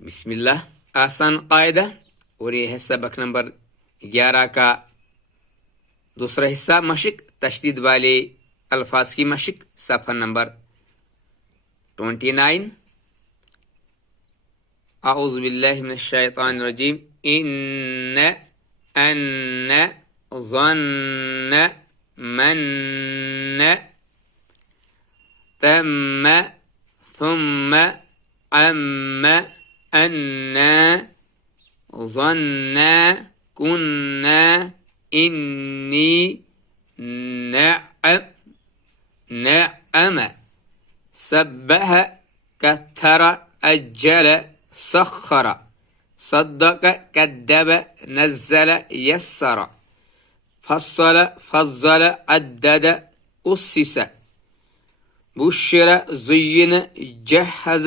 बिस्मिल्लाह। आसान कायदा। और ये है सबक नंबर 11 का दूसरा हिस्सा, मशिक, तशदीद वाले अल्फाज की मशिक, सफ़ा नंबर 29। अऊज़ु बिल्लाहि मिनश शैतानिर रजीम। इन्न अन्न ज़न्न मन तम थुम्म अम्म अन्ना ظن كنا إني نعم سبح كثر أجل سخر صدق كذب نزل يسر فصل فضل عدد أسس بشر زين جهز